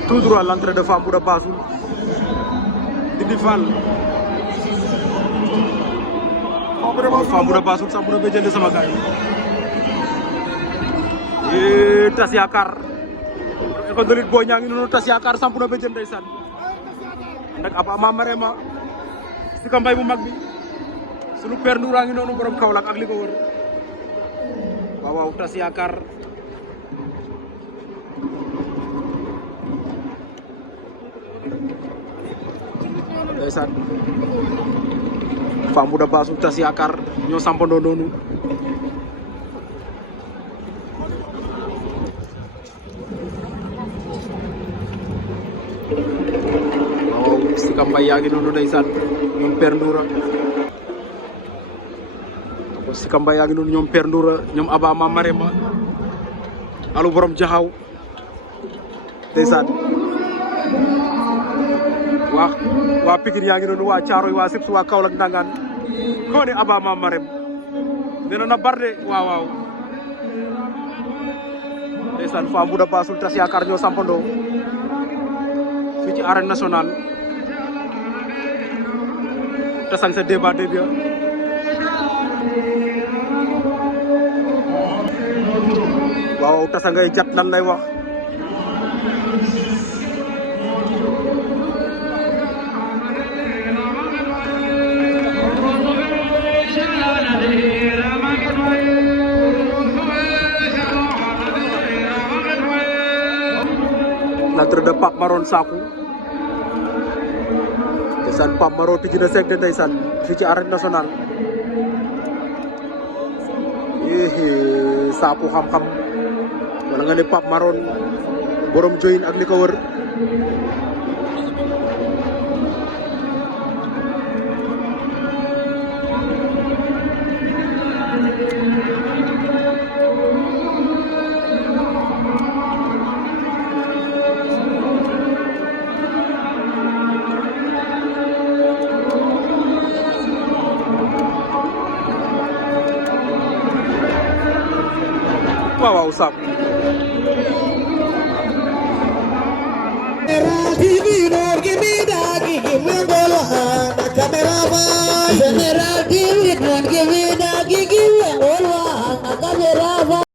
tout droit l'entrée de Fambouda Bassoul Dindi Fall Fambouda Bassoul Sambouda Bédiène sama gaay Tas Yakar école de lutte Boy Niang ngi noonu Tas Yakar Sambouda Bédiène ndeysaan ndak Aba Mamarema si ka mbay bu mag bi sunu père Ndoura ngi noonu borom Kaolack ak li ko wër waaw waaw Tas Yakar ndeysaan Fambouda Bassoul Tas Yakar ñoo sampandoo noonu waaw si ka mbay yaa ngi noonu ndeysaan ñoom père Ndoura si ka mbay yaa ngi noonu ñoom père Ndoura ñoom Aba Mamarema alu borom jaxaw ndeysaan waa Pikine yaa ngi noonu waa Thiaroye waa Sips waa Kaolack Ndangaan ko ne Aba Mamarem nee na barde waaw waaw ndeysaan Fambouda Bassoul Tas Yakar ñoo sampandoo fii ci arène nationale tasang sa débat débia waaw tasa ngay jat lan lay wax l'entrée de Pape Maron Sakou ndeysaan Pape Maron tijji na seeg de ndeysaan fii ci arène nationale Sakou xam-xam wala nga ne Pape Maron borom joyin ak li ko wër waaw waaw Sakou